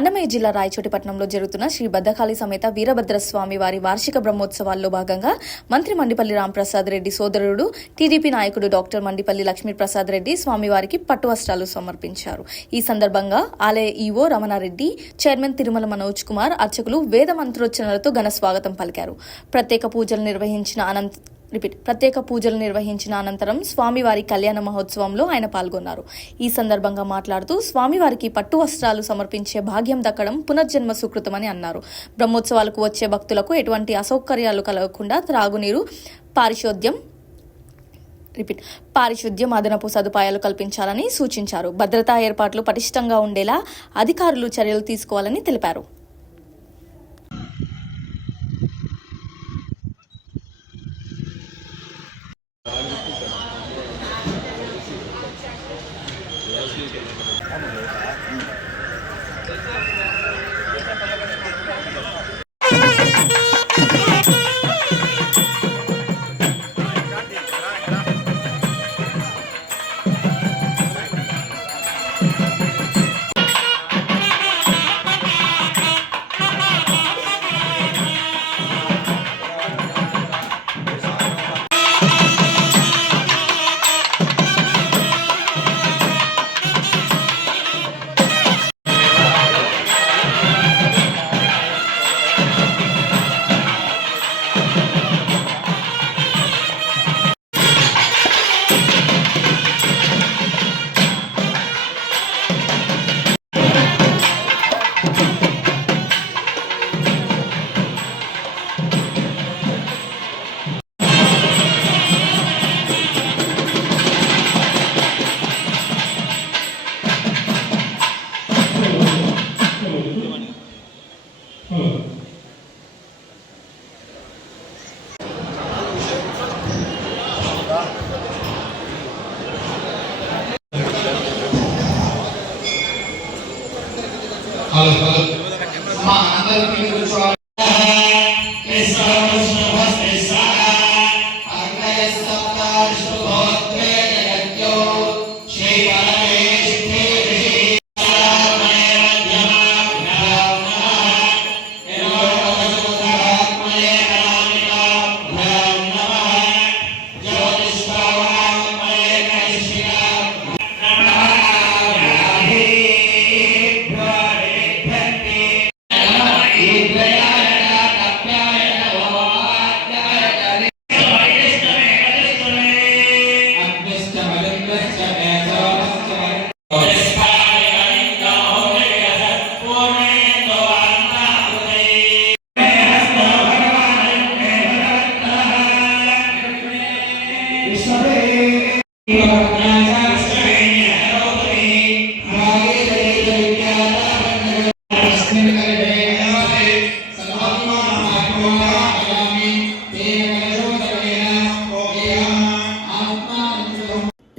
అన్నమయ్య జిల్లా రాయచోటిపట్నంలో జరుగుతున్న శ్రీ భద్రకాళి సమేత వీరభద్రస్వామి వారి వార్షిక బ్రహ్మోత్సవాల్లో భాగంగా మంత్రి మండిపల్లి రాంప్రసాద్ రెడ్డి సోదరుడు టీడీపీ నాయకుడు డాక్టర్ మండిపల్లి లక్ష్మీప్రసాద్ రెడ్డి స్వామివారికి పట్టు వస్త్రాలు సమర్పించారు. ఈ సందర్భంగా ఆలయ ఈవో రమణారెడ్డి, చైర్మన్ తిరుమల మనోజ్ కుమార్, అర్చకులు వేద మంత్రోచ్చరణలతో ఘన స్వాగతం పలికారు. ప్రత్యేక పూజలు నిర్వహించిన అనంతరం స్వామివారి కళ్యాణ మహోత్సవంలో ఆయన పాల్గొన్నారు. ఈ సందర్భంగా మాట్లాడుతూ స్వామివారికి పట్టు వస్త్రాలు సమర్పించే భాగ్యం దక్కడం పునర్జన్మ సుకృతమని అన్నారు. బ్రహ్మోత్సవాలకు వచ్చే భక్తులకు ఎటువంటి అసౌకర్యాలు కలగకుండా త్రాగునీరు, పారిశుద్ధ్యం, అదనపు సదుపాయాలు కల్పించాలని సూచించారు. భద్రతా ఏర్పాట్లు పటిష్టంగా ఉండేలా అధికారులు చర్యలు తీసుకోవాలని తెలిపారు.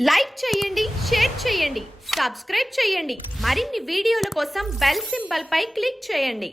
లైక్ చేయండి, షేర్ చేయండి, సబ్స్క్రైబ్ చేయండి. మరిన్ని వీడియోల కోసం బెల్ సింబల్ పై క్లిక్ చేయండి.